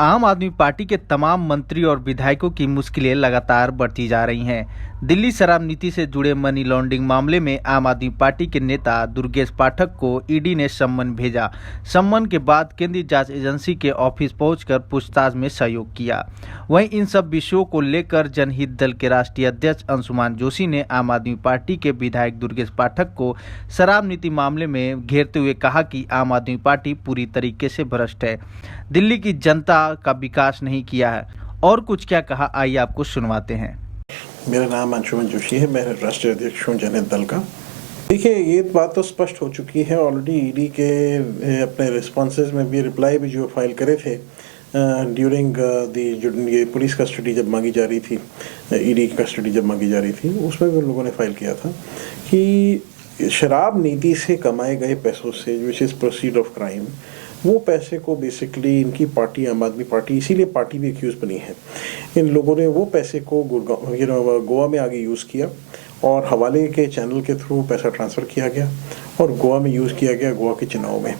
आम आदमी पार्टी के तमाम मंत्री और विधायकों की मुश्किलें लगातार बढ़ती जा रही हैं। दिल्ली शराब नीति से जुड़े मनी लॉन्ड्रिंग मामले में आम आदमी पार्टी के नेता दुर्गेश पाठक को ईडी ने सम्मन भेजा। सम्मन के बाद केंद्रीय जांच एजेंसी के ऑफिस पहुंचकर पूछताछ में सहयोग किया। वहीं इन सब विषयों को लेकर जनहित दल के राष्ट्रीय अध्यक्ष अंशुमान जोशी ने आम आदमी पार्टी के विधायक दुर्गेश पाठक को शराब नीति मामले में घेरते हुए कहा कि आम आदमी पार्टी पूरी तरीके से भ्रष्ट है, दिल्ली की जनता का विकास नहीं किया है। और कुछ क्या कहा, आइए आपको सुनवाते हैं। मेरा नाम अंशुमान जोशी है, मैं राष्ट्रीय अध्यक्ष हूँ जनहित दल का। देखिए, ये बात तो स्पष्ट हो चुकी है ऑलरेडी। ईडी के अपने रिस्पॉन्सेज में भी रिप्लाई भी जो फाइल करे थे ड्यूरिंग ये पुलिस कस्टडी जब मांगी जा रही थी, ईडी की कस्टडी जब मांगी जा रही थी, उसमें भी उन लोगों ने फाइल किया था कि शराब नीति से कमाए गए पैसों से, which is proceed of crime, वो पैसे को बेसिकली इनकी पार्टी आम आदमी पार्टी, इसीलिए पार्टी भी एक्यूज बनी है, इन लोगों ने वो पैसे को गोवा में आगे यूज़ किया और हवाले के चैनल के थ्रू पैसा ट्रांसफ़र किया गया और गोवा में यूज़ किया गया। गोवा के चुनाव में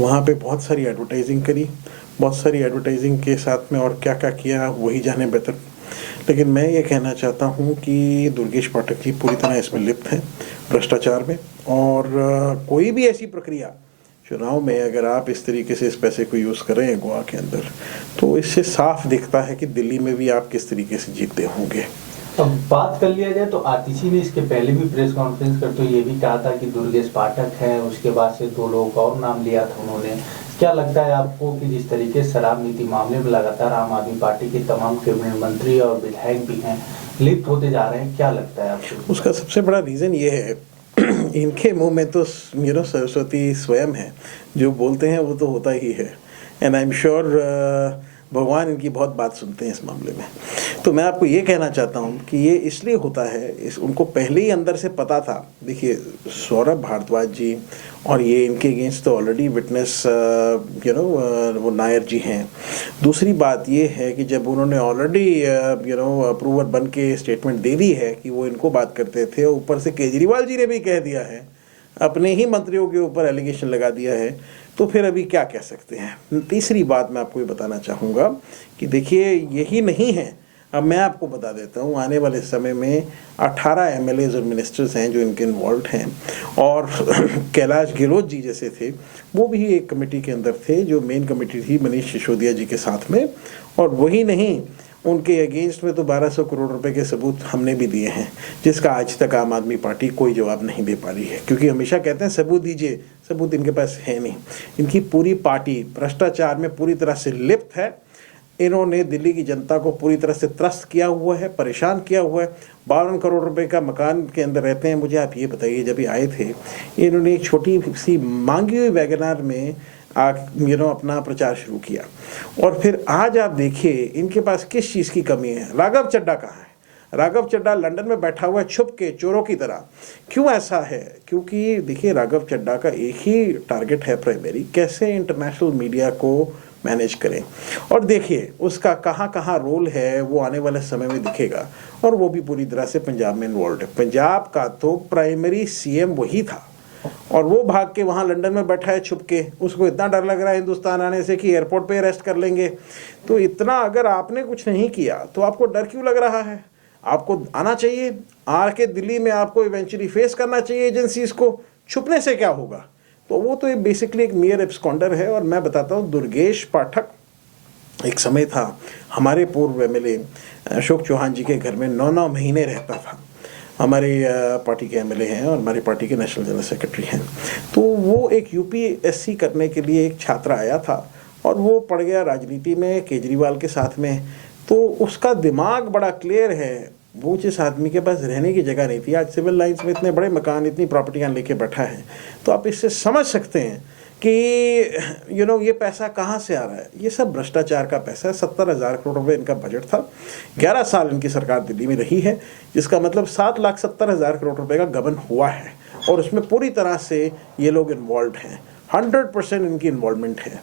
वहाँ पे बहुत सारी एडवर्टाइजिंग करी, बहुत सारी एडवर्टाइजिंग के साथ में और क्या क्या किया वही जाने बेहतर। लेकिन मैं ये कहना चाहता हूँ कि दुर्गेश पाठक जी पूरी तरह इसमें लिप्त हैं, भ्रष्टाचार में। और कोई भी ऐसी प्रक्रिया चुनाव में अगर आप इस तरीके से इस पैसे को यूज़ कर रहे हैं गोवा के अंदर, तो इससे साफ दिखता है कि दिल्ली में भी आप किस तरीके से जीतते होंगे। अब बात कर लिया जाए तो आतिशी ने इसके पहले भी प्रेस कॉन्फ्रेंस करते हुए ये भी कहा था कि दुर्गेश पाठक है, उसके बाद से 2 लोगों का और नाम लिया था उन्होंने। क्या लगता है आपको कि जिस तरीके से शराब नीति मामले में लगातार आम आदमी पार्टी के तमाम कैबिनेट मंत्री और विधायक भी हैं लिप्त होते जा रहे हैं, क्या लगता है आपको? उसका सबसे बड़ा रीज़न ये है इनके मुंह में तो सरस्वती स्वयं है, जो बोलते हैं वो तो होता ही है। एंड आई एम श्योर भगवान इनकी बहुत बात सुनते हैं इस मामले में। तो मैं आपको ये कहना चाहता हूँ कि ये इसलिए होता है, उनको पहले ही अंदर से पता था। देखिए, सौरभ भारद्वाज जी और ये इनके अगेंस्ट तो ऑलरेडी विटनेस वो नायर जी हैं। दूसरी बात ये है कि जब उन्होंने ऑलरेडी अप्रूवर बन के स्टेटमेंट दे दी है कि वो इनको बात करते थे, ऊपर से केजरीवाल जी ने भी कह दिया है, अपने ही मंत्रियों के ऊपर एलिगेशन लगा दिया है, तो फिर अभी क्या कह सकते हैं। तीसरी बात मैं आपको ये बताना चाहूँगा कि देखिए, यही नहीं है, अब मैं आपको बता देता हूँ, आने वाले समय में 18 एमएलएज और मिनिस्टर्स हैं जो इनके इन्वॉल्व हैं। और कैलाश गहलोत जी जैसे थे, वो भी एक कमेटी के अंदर थे, जो मेन कमेटी थी मनीष सिसोदिया जी के साथ में। और वही नहीं, उनके अगेंस्ट में तो 1200 करोड़ रुपए के सबूत हमने भी दिए हैं, जिसका आज तक आम आदमी पार्टी कोई जवाब नहीं दे पा रही है, क्योंकि हमेशा कहते हैं सबूत दीजिए, सबूत इनके पास है नहीं। इनकी पूरी पार्टी भ्रष्टाचार में पूरी तरह से लिप्त है। इन्होंने दिल्ली की जनता को पूरी तरह से त्रस्त किया हुआ है, परेशान किया हुआ है। 52 करोड़ रुपए का मकान के अंदर रहते हैं। मुझे आप ये बताइए, जब ये आए थे, इन्होंने एक छोटी सी मांगी हुई वैगनार में अपना प्रचार शुरू किया। और फिर आज आप देखिए इनके पास किस चीज़ की कमी है। राघव चड्ढा कहाँ है? राघव चड्ढा लंदन में बैठा हुआ है छुप के, चोरों की तरह। क्यों ऐसा है? क्योंकि देखिए, राघव चड्ढा का एक ही टारगेट है प्राइमरी, कैसे इंटरनेशनल मीडिया को मैनेज करें। और देखिए, उसका कहाँ कहाँ रोल है वो आने वाले समय में दिखेगा। और वो भी पूरी तरह से पंजाब में इन्वॉल्व है। पंजाब का तो प्राइमरी सीएम वही था, और वो भाग के वहाँ लंदन में बैठा है छुप के। उसको इतना डर लग रहा है हिंदुस्तान आने से कि एयरपोर्ट पे अरेस्ट कर लेंगे। तो इतना अगर आपने कुछ नहीं किया तो आपको डर क्यों लग रहा है? आपको आना चाहिए, आके दिल्ली में आपको इवेंचुअली फेस करना चाहिए एजेंसीज को। छुपने से क्या होगा? तो वो तो ये बेसिकली एक मेयर एब्सकॉन्डर है। और मैं बताता हूँ, दुर्गेश पाठक एक समय था हमारे पूर्व एमएलए अशोक चौहान जी के घर में 9-9 महीने रहता था। हमारे पार्टी के एमएलए हैं और हमारी पार्टी के नेशनल जनरल सेक्रेटरी हैं। तो वो एक यूपीएससी करने के लिए एक छात्र आया था और वो पड़ गया राजनीति में केजरीवाल के साथ में। तो उसका दिमाग बड़ा क्लियर है। वो जिस आदमी के पास रहने की जगह नहीं थी, आज सिविल लाइंस में इतने बड़े मकान, इतनी प्रॉपर्टियाँ लेके बैठा है। तो आप इससे समझ सकते हैं कि ये पैसा कहाँ से आ रहा है। ये सब भ्रष्टाचार का पैसा है। 70,000 करोड़ रुपए इनका बजट था। 11 साल इनकी सरकार दिल्ली में रही है, जिसका मतलब 7,70,000 करोड़ रुपए का गबन हुआ है। और उसमें पूरी तरह से ये लोग इन्वॉल्व हैं। 100% इनकी इन्वॉल्वमेंट है।